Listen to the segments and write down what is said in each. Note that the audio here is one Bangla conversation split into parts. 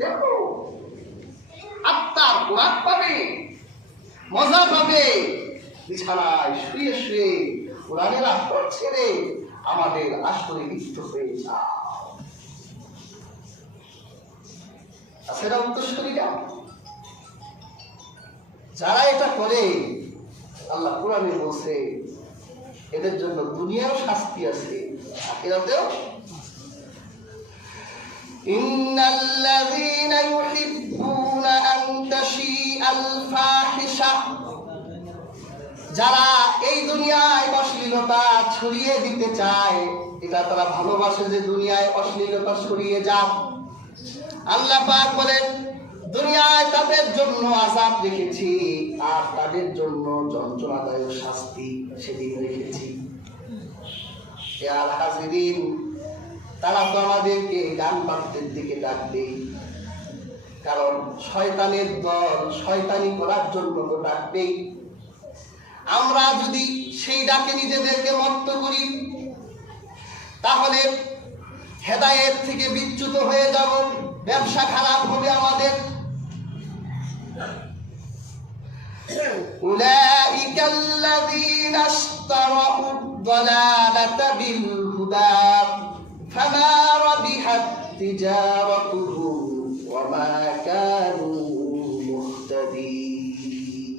দেখো, আত্মার কোরআন পাবে, মজা পাবে। বিছানায় শুয়ে শুয়ে কোরআনের আত্মা ছেড়ে আমাদের আসলে লিপ্ত হয়ে যাও। সেটা উত্তরসূরিরা যারা এটা করে, আল্লাহ কোরআনে বলছে এদের জন্য দুনিয়াও শাস্তি আছে, আখিরাতেও। ইন্নাল্লাযীনা ইউহিব্বুনা আন তাশীআল ফাহিশা, যারা এই দুনিয়ায় অশ্লীলতা ছড়িয়ে দিতে চায়, এটা তারা ভালোবাসে যে দুনিয়ায় অশ্লীলতা ছড়িয়ে যাক। আল্লাহ পাক বলেন দুনিয়ায় তাদের জন্য আযাব রেখেছি আর তাদের জন্য যন্ত্রণাদায়ক শাস্তি সেদিন রেখেছি। ইয়া হাজিরিন, তারা তো আমাদেরকে গান বাদ্যের দিকে ডাকবে, কারণ শয়তানের দল শয়তানি করার জন্য তো ডাকবেই। আমরা যদি সেই ডাকে নিজেদেরকে মত্ত করি, তাহলে হেদায়েত থেকে বিচ্যুত হয়ে যাব, ব্যবসা খারাপ হবে আমাদের। উলাইকাল্লাযীনা ইশতারাউদ দালালাতা বিল হুদা ফামা রাবিহাত তিজারাতুহুম ওয়া মা কানু মুহতাদিন।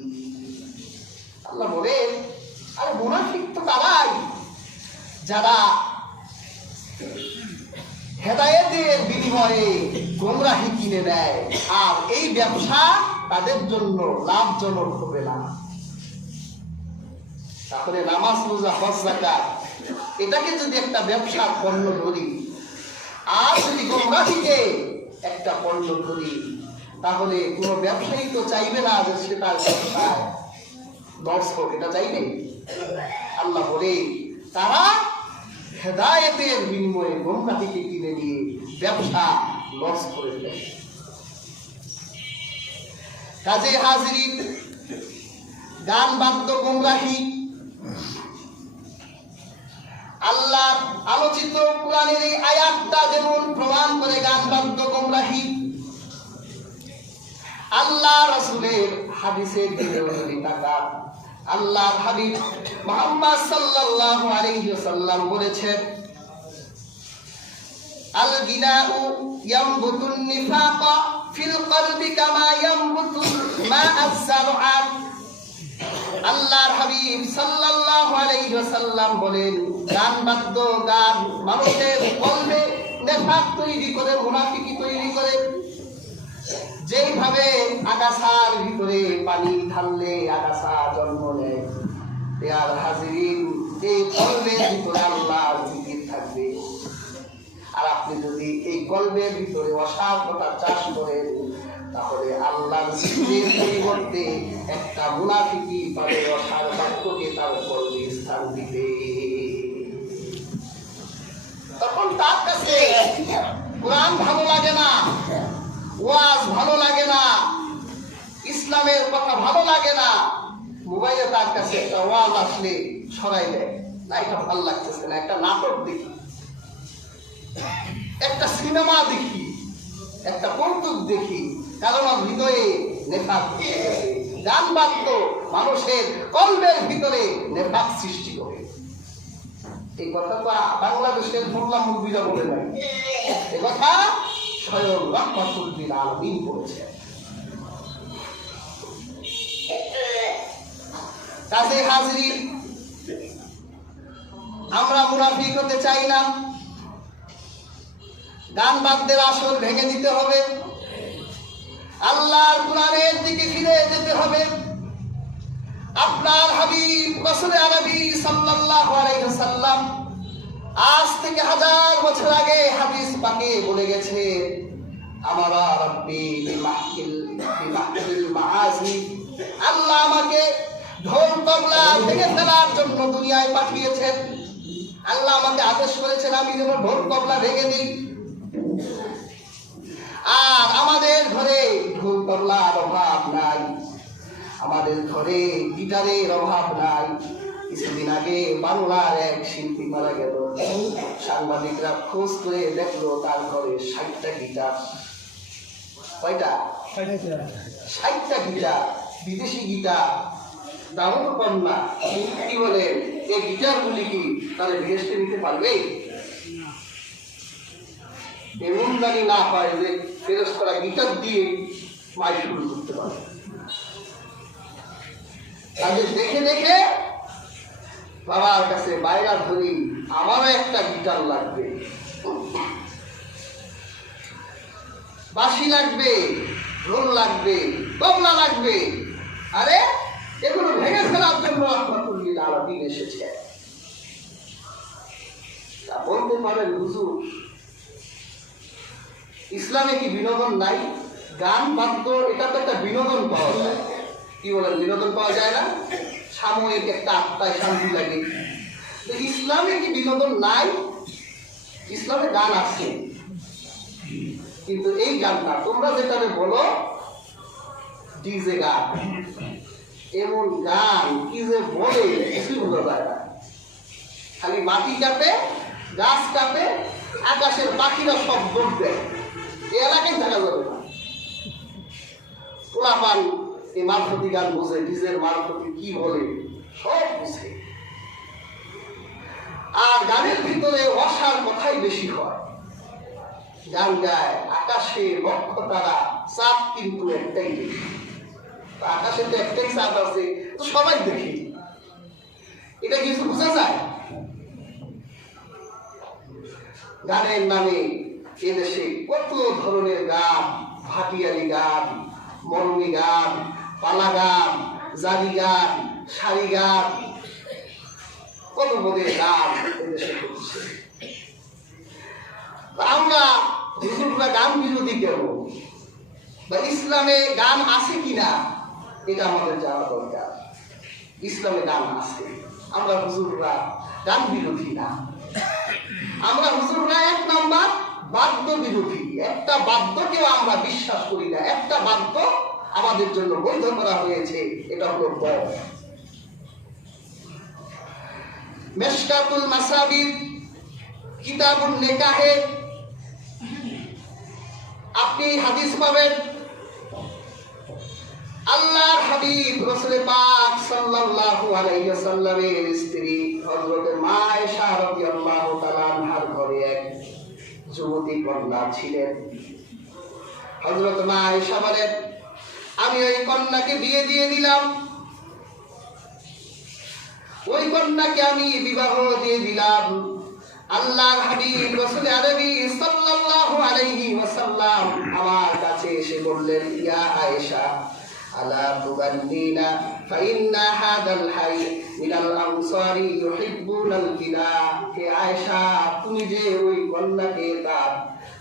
আল্লাহ বলেন, আরে মুনাফিক তো তারাই যারা হেদায়েতের বিনিময়ে গোমরাহি কিনে নেয়, আর এই ব্যবসা তাদের জন্য লাভজনক হবে না। তাহলে নামাজ, রোজা, হজ, যাকাত এটাকে যদি একটা ব্যবসার পণ্য ধরি, আর যদি গোমরাহিকে একটা পণ্য ধরি, তাহলে কোনো ব্যবসায়ী তো চাইবে না যে সে তার ব্যবসায় লস হোক, এটা চাইবে? আল্লাহ বলে তারা হেদায়েতের বিনিময়ে গোমরাহিকে কিনে নিয়ে ব্যবসা লস করে দেয়। কাজে হাজিরিন, গান বাদ্য গোমরাহি। আল্লাহ আলোচিত কোরআনের এই আয়াতটা যেমন প্রমাণ করে গান বাদ্য গোমরাহি, আল্লাহ রাসূলের হাদিসের দিকে যদি তাকান, আল্লাহ হাবিব মুহাম্মদ সাল্লাল্লাহু আলাইহি ওয়াসাল্লাম বলেছেন, আল গিনাউ ইয়ামবুতুন নিফাকা ফিল কলবি কামা ইয়ামবুতু মা'আজ যারআ। আল্লাহর হাবিব সাল্লাল্লাহু আলাইহি ওয়াসাল্লাম বলেন, গান বাদ্য গান মানুষের কলবে নিফাক তৈরি করে, মুনাফিকি তৈরি করে। যেইভাবে আগাছার ভিতরে পানি ঢাললে আগাছা জন্ম নেয়, আর হাজিরিন এই কলবের ভিতরে আল্লাহর জিকির থাকবে। আর আপনি যদি এই কলবের ভিতরে অসারতা চাষ করেন, তাহলে আল্লাহর জিকিরের পরিবর্তে একটা মুনাফিকি পাবে, অসার বাক্যকে তার কলবে স্থান দিবে। তখন তার কাছে কোরআন ভালো লাগে না, ওয়াজ ভালো লাগে না, ইসলামের কথা ভালো লাগে না। মোবাইলে তার কাছে একটা ওয়াজ আসলে সরাই দেয়, না এটা ভালো লাগতেছে না, একটা নাটক দেখি, একটা সিনেমা দেখি, একটা কৌতুক দেখি, কারণ হৃদয়ে নেফাক গান বাদ্য মানুষের কলবের ভিতরে নেফাক সৃষ্টি করে। এই কথা তো বাংলাদেশের মোল্লা মুরব্বিরা বলে নাই, এ কথা স্বয়ং রাহমাতুল লিল আলামিন বলেছেন। কাজে হাজিরিন, আমরা মুনাফিক হতে চাই না। গান বাদ্যের আসর ভেঙে দিতে হবে, আল্লাহর কোরআনের দিকে ফিরে যেতে হবে। আপনার হাবিব রাসূলে আরবি সাল্লাল্লাহু আলাইহি ওয়াসাল্লাম আজ থেকে 1000 বছর আগে হাদিস পাকে বলে গেছে, আমারা রাব্বি বিমাহকিল মাআসি, আল্লাহ আমাকে ঢোল তবলা ভেঙে ফেলার জন্য দুনিয়ায় পাঠিয়েছেন। আল্লাহ আমাকে আদেশ করেছেন আমি যেন ঢোল তবলা ভেঙে দিই। আর আমাদের ঘরে ঢোল তবলার অভাব নাই, আমাদের ঘরে গিটারের অভাব নাই। কিছুদিন আগে বাংলার এক শিল্পী মারা গেল, সাংবাদিকরা খোঁজ করে দেখলো তার ঘরে 60টা গিটার। কয়টা? 60টা গিটার, বিদেশি গিটার, দামও তো কম না। কি বলেন, এই গিটারগুলি কি তাহলে বেহেশতে নিতে পারবে? এমন জানি না হয় যে ফেরজ করা গিটার দিয়ে মাইক শুরু করতে পারে। তাদের দেখে দেখে বাবার কাছে বাইরা ধরি, আমারও একটা গিটার লাগবে, বাঁশি লাগবে, ঢোল লাগবে, তবলা লাগবে। আরে এগুলো ভেঙে ফেলার জন্য রহমাতুল্লিল আলামিন এসেছে। তা বলতে পারেন হুজুর, ইসলামে কি বিনোদন নাই? গান বাদ্য এটা তো একটা বিনোদন পাওয়া যায়। কি বলেন, বিনোদন পাওয়া যায় না? সাময়িক একটা আত্মায় শান্তি লাগে। ইসলামে কি বিনোদন নাই? ইসলামে গান আছে, কিন্তু এই গানটা তোমরা যেটা বলো ডিজে গান, এমন গান কি যে বলে কিছুই বোঝা যায় না। খালি মাটি কাঁপে, গাছ কাঁপে, আকাশের পাখিরা সব দৌড় দেয়। এই এলাকায় থাকা যাবে না। পোলাপান এই মারফতি গান বোঝে, ডিজের মারফতি কি বলে সব বুঝে। আর গানের ভিতরে অসার কথাই বেশি হয়। গান গায় আকাশে লক্ষ তারা, চাঁদ কিন্তু একটাই দেখি। আকাশে তো একটাই চাঁদ আছে, তো সবাই দেখি। এটা কিছু বোঝা যায়? গানের নামে এদেশে কত ধরনের গান, ভাটিয়ালি গান, মরমি গান, পালা গান, জালি গান, সারি গান, কত পদের গান এদেশে হচ্ছে। আমরা হুজুররা গান বিরোধী কেন, বা ইসলামে গান আছে কিনা এটা আমাদের জানা দরকার। ইসলামে গান আছে, আমরা হুজুররা গান বিরোধী না। আমরা হুজুররা 1 নাম্বার বাদ্য বিরোধী। একটা বাদ্যকেও আমরা বিশ্বাস করি না। একটা বাদ্য আমাদের জন্য বৈধ করা হয়েছে, এটা হলো বয়। মেশকাতুল মাসাবির কিতাবুন নিকাহে আপনি হাদিস পাবেন, আল্লাহর হাবিব রাসূল পাক সাল্লাল্লাহু আলাইহি ওয়াসাল্লামের স্ত্রী হযরত মা আয়েশা রাদিয়াল্লাহু তাআলা আনহার ঘরে এক যুবতী কন্যা ছিলেন। হযরত মা আয়েশা বলেন, আমি ওই কন্যাকে বিয়ে দিয়ে দিলাম, ওই কন্যাকে আমি বিবাহ দিয়ে দিলাম। আল্লাহর হাবিব রাসূল আরবি সাল্লাল্লাহু আলাইহি ওয়াসাল্লাম আমার কাছে এসে বললেন, ইয়া আয়েশা আলা তুগান্নিনা ফাইন্না হাদাল হাই মিনাল আনসারি ইউহিব্বুনাল কিনা। হে আয়েশা, তুমি যে ওই কন্যাকে তার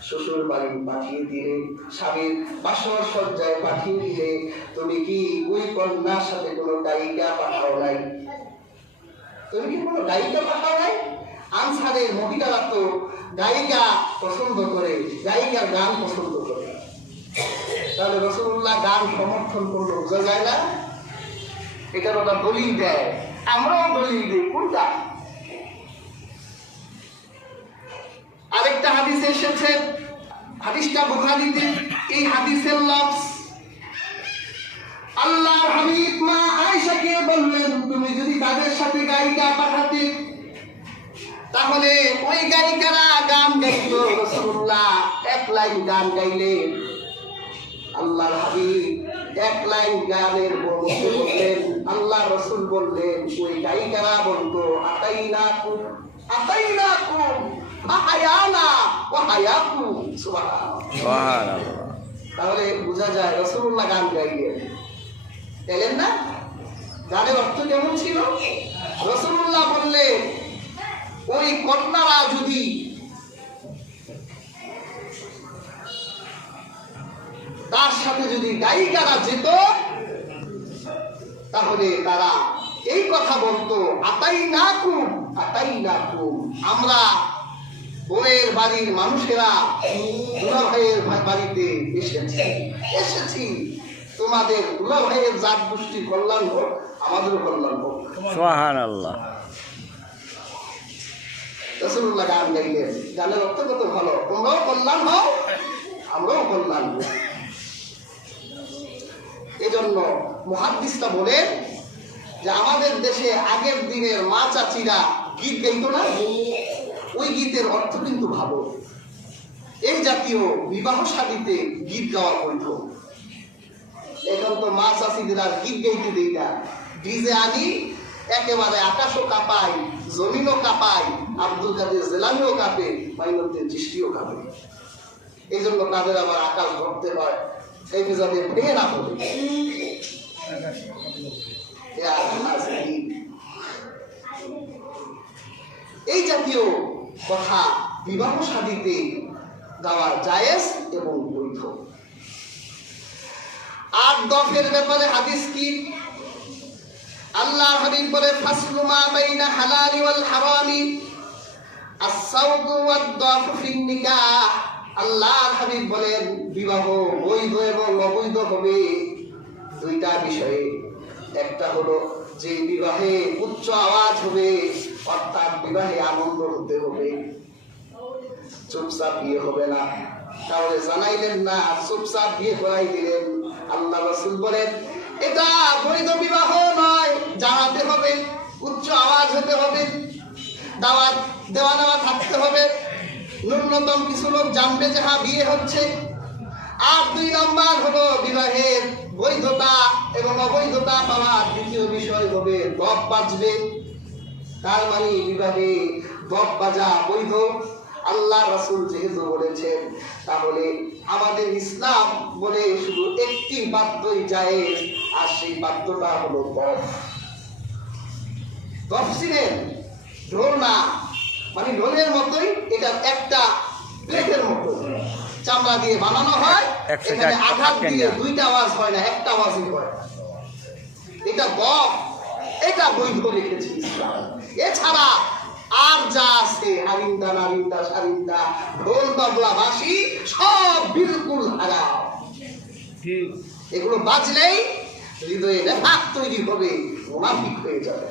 শ্বশুর বাড়ি পাঠিয়ে দিলে, স্বামীর বাসর সজ্জায় পাঠিয়ে দিলে, তুমি কি ওই কন্যার সাথে কোনো গায়িকা পাঠাও নাই? তুমি কি কোনো গায়িকা পাঠাও নাই? আনসারের মহিলারা তো গায়িকা পছন্দ করে, গায়িকার গান পছন্দ করে। তাহলে রাসূলুল্লাহ গান সমর্থন করলো, বোঝা যায় না? এটা ওরা দলিল দেয়, আমরাও দলিল দিই। কোনটা? আরেকটা হাদিসে এসেছে, হাদিসটা বুখারীতে। এই হাদিসের লফজ আল্লাহর হাবিব মা আয়েশাকে বললেন, তুমি যদি তাদের সাথে গায়িকা পাঠাতে তাহলে ওই গায়িকারা গান গাইত। রাসূলুল্লাহ 1 লাইন গান গাইলেন, আল্লাহর হাবিব 1 লাইন গানের মধ্যে বললেন, আল্লাহ রাসূল বললেন, ওই গায়িকারা বলতো আতাইনাকুম আতাইনাকুম আহায়ানা ওয়া হায়াকুম। সুবহানাল্লাহ। তাহলে বোঝা যায় রাসূলুল্লাহ গান গাইলেন, তাইলেন না? গানের অর্থ কেমন ছিল? রাসূলুল্লাহ বললেন, ওই কন্যারা যদি তার সাথে যদি গায়িকারা যেত তাহলে তারা এই কথা বলতো, আতাইনাকুম আতাইনাকুম, আমরা বউয়ের বাড়ির মানুষেরা দুলা ভাইয়ের বাড়িতে এসেছি, তোমাদের দুলা ভাইয়ের জাত গোষ্ঠীর কল্যাণ হোক, আমাদেরও কল্যাণ হোক। সুবহানাল্লাহ। রাসূলুল্লাহ গান গাইলেন, গানের অর্থ কত ভালো, তোমরাও কল্যাণ হও, আমরাও কল্যাণ হই। জন্য মুহাদ্দিসরা বলেন যে আমাদের দেশে আগের দিনের মা চাচিরা গীত গাইতো না, ওই গীতের অর্থ কিন্তু ভালো। এই জাতীয় বিবাহ শাদীতে গীত গাওয়া বৈধ। এখন তো মা চাচিদের আর গীত গাইতে দেই না, ডিজে আনি, একেবারে আকাশও কাঁপাই, জমিনও কাঁপাই, আব্দুল কাদের জেলানিও কাঁপে, মাইনুদ্দিন চিশতিও কাঁপে। এই জন্য তাদের আবার আকাশ ধরতে হয়, এই যাদের ভেঙে না পড়ে। এই জাতীয় কথা বিবাহ শাদীতে গাওয়া জায়েজ এবং বৈধ। আর দফের ব্যাপারে হাদিস কি? আল্লাহর হাবিব বলে ফাসলু মা বাইনা হালালি ওয়াল হারামি আস-সাউতু ওয়াদ-দাফু ফিন নিকাহ। আল্লাহর হাবিব বলেন বিবাহ বৈধ এবং অবৈধ হবে দুইটা বিষয়ে। একটা হলো যে বিবাহে উচ্চ আওয়াজ হবে, অর্থাৎ বিবাহে আনন্দ হতে হবে, চুপচাপ বিয়ে হবে না। তাহলে জানাইলেন না, চুপচাপ বিয়ে করাই দিলেন। আল্লাহ রাসূল বলেন এটা বৈধ বিবাহ নয়, জানাতে হবে, উচ্চ আওয়াজ হতে হবে, দাওয়াত দেওয়া নেওয়া থাকতে হবে, ন্যূনতম কিছু লোক জানবে যে হ্যাঁ বিয়ে হচ্ছে। আর 2 নম্বর হলো বিবাহের বৈধতা এবং অবৈধতা পাওয়ার দ্বিতীয় বিষয় হবে দপ বাজবে। তার মানে বিবাহে দপ বাজা বৈধ। আল্লাহ রাসূল যেহেতু বলেছেন, তাহলে আমাদের ইসলাম বলে শুধু একটি বাদ্যই জায়েজ, আর সেই বাদ্যটা হলো দপ। দপ ছিলেন ঢোল না, মানে ঢোলের মতোই, এটা একটা প্লেটের মতো চামড়া দিয়ে বানানো হয়, এখানে আঘাত দিয়ে 2টা আওয়াজ হয় না, একটা আওয়াজই হয়। এটা দপ, এটা বৈধ রেখেছে ইসলাম। এছাড়া আর যা আছে হারিন্দা, নারিন্দা, সারিন্দা, ঢোল, তবলা, বাঁশি সব বিলকুল হারাম। এগুলো বাজলেই হৃদয়ে নেফাক তৈরি হবে, মুনাফিক হয়ে যাবে।